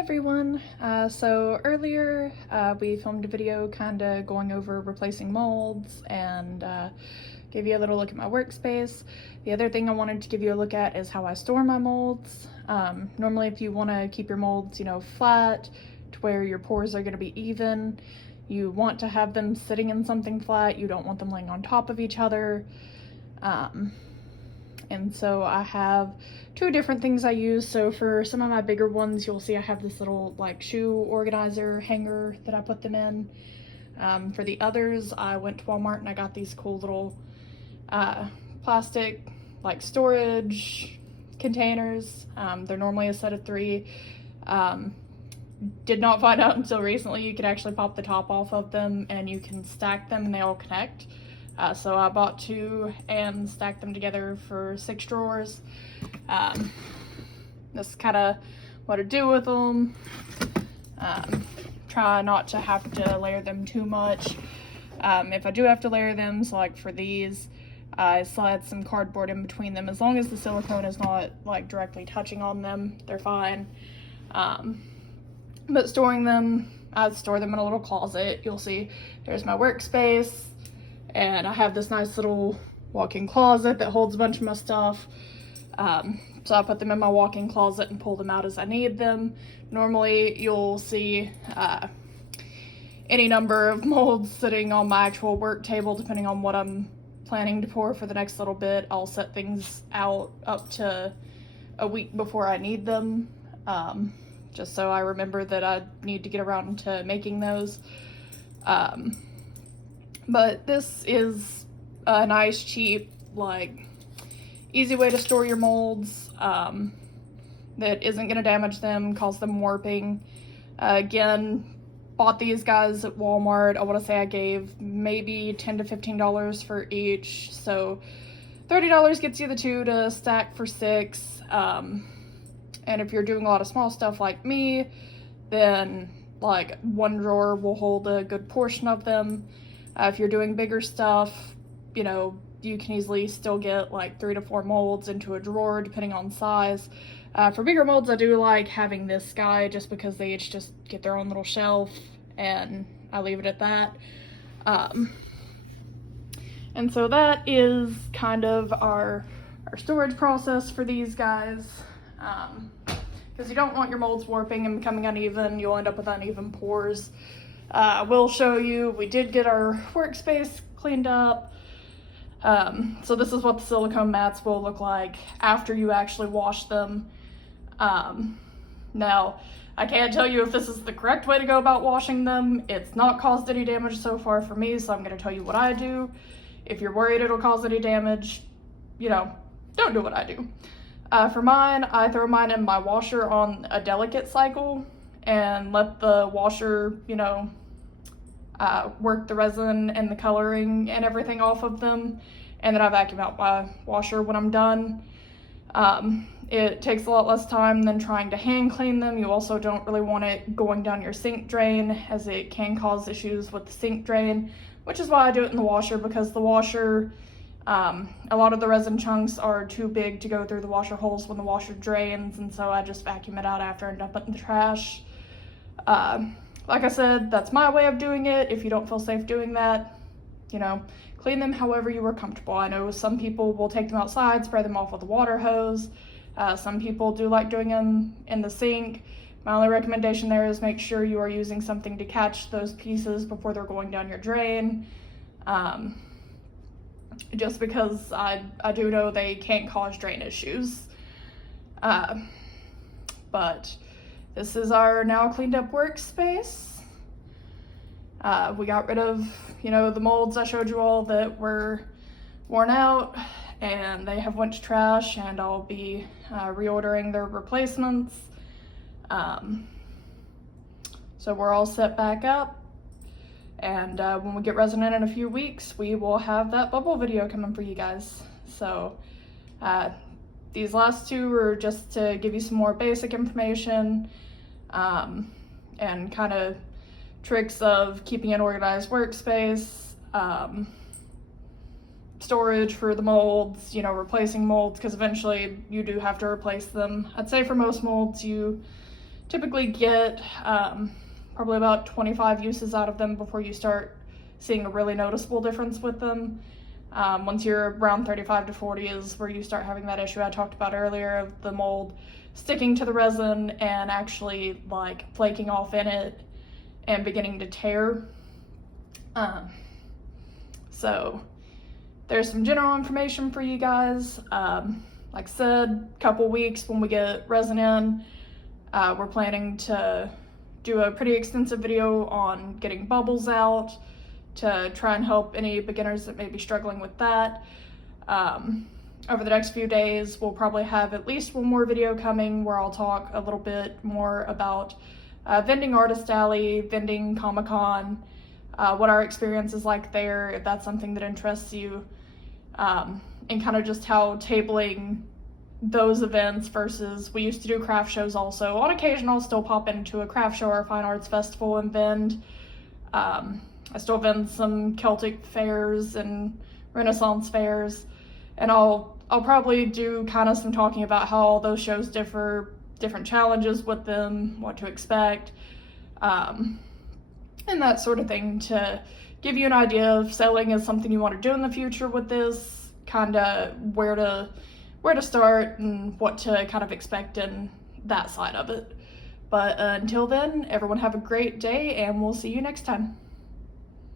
everyone. So earlier we filmed a video kind of going over replacing molds and give you a little look at my workspace. The other thing I wanted to give you a look at is how I store my molds. Normally if you want to keep your molds, flat to where your pores are going to be even, you want to have them sitting in something flat. You don't want them laying on top of each other. And so I have two different things I use. So for some of my bigger ones, you'll see I have this little shoe organizer hanger that I put them in. For the others, I went to Walmart and I got these cool little plastic storage containers. They're normally a set of 3. Did not find out until recently you could actually pop the top off of them and you can stack them and they all connect. So I bought 2 and stacked them together for 6 drawers. This is kind of what I do with them. Try not to have to layer them too much. If I do have to layer them, so for these, I slide some cardboard in between them. As long as the silicone is not directly touching on them, they're fine. But storing them, I store them in a little closet. You'll see there's my workspace. And I have this nice little walk-in closet that holds a bunch of my stuff. So I put them in my walk-in closet and pull them out as I need them. Normally you'll see any number of molds sitting on my actual work table depending on what I'm planning to pour for the next little bit. I'll set things out up to a week before I need them, just so I remember that I need to get around to making those. But this is a nice, cheap, easy way to store your molds that isn't going to damage them, cause them warping. Again, bought these guys at Walmart. I want to say I gave maybe $10 to $15 for each, so $30 gets you the 2 to stack for 6. And if you're doing a lot of small stuff like me, then one drawer will hold a good portion of them. If you're doing bigger stuff, you can easily still get 3 to 4 molds into a drawer depending on size. For bigger molds, I do like having this guy just because they each just get their own little shelf and I leave it at that. And so that is kind of our storage process for these guys. Because you don't want your molds warping and becoming uneven. You'll end up with uneven pores. I will show you, we did get our workspace cleaned up. So this is what the silicone mats will look like after you actually wash them. Now, I can't tell you if this is the correct way to go about washing them. It's not caused any damage so far for me, so I'm going to tell you what I do. If you're worried it'll cause any damage, don't do what I do. For mine, I throw mine in my washer on a delicate cycle and let the washer, work the resin and the coloring and everything off of them, and then I vacuum out my washer when I'm done. It takes a lot less time than trying to hand clean them. You also don't really want it going down your sink drain, as it can cause issues with the sink drain, which is why I do it in the washer, because the washer, a lot of the resin chunks are too big to go through the washer holes when the washer drains, and so I just vacuum it out after and dump it in the trash. Like I said, that's my way of doing it. If you don't feel safe doing that, clean them however you are comfortable. I know some people will take them outside, spray them off with a water hose. Some people do like doing them in the sink. My only recommendation there is make sure you are using something to catch those pieces before they're going down your drain. Just because I do know they can cause drain issues. But this is our now cleaned up workspace. We got rid of, the molds I showed you all that were worn out, and they have went to trash, and I'll be reordering their replacements. So we're all set back up, and when we get resin in a few weeks, we will have that bubble video coming for you guys. So these last 2 are just to give you some more basic information, and kind of tricks of keeping an organized workspace, storage for the molds, replacing molds, because eventually you do have to replace them. I'd say for most molds you typically get probably about 25 uses out of them before you start seeing a really noticeable difference with them. Once you're around 35 to 40 is where you start having that issue I talked about earlier of the mold sticking to the resin and actually like flaking off in it and beginning to tear. So there's some general information for you guys. Like I said, a couple weeks when we get resin in, we're planning to do a pretty extensive video on getting bubbles out to try and help any beginners that may be struggling with that. Over the next few days, we'll probably have at least one more video coming where I'll talk a little bit more about vending Artist Alley, vending Comic-Con, what our experience is like there, if that's something that interests you, and kind of just how tabling those events versus, we used to do craft shows also. On occasion, I'll still pop into a craft show or a fine arts festival and vend. I still vend some Celtic fairs and Renaissance fairs, and I'll probably do kind of some talking about how all those shows differ, different challenges with them, what to expect, and that sort of thing, to give you an idea of selling as something you want to do in the future with this, kind of where to start and what to kind of expect in that side of it. But until then, everyone have a great day, and we'll see you next time.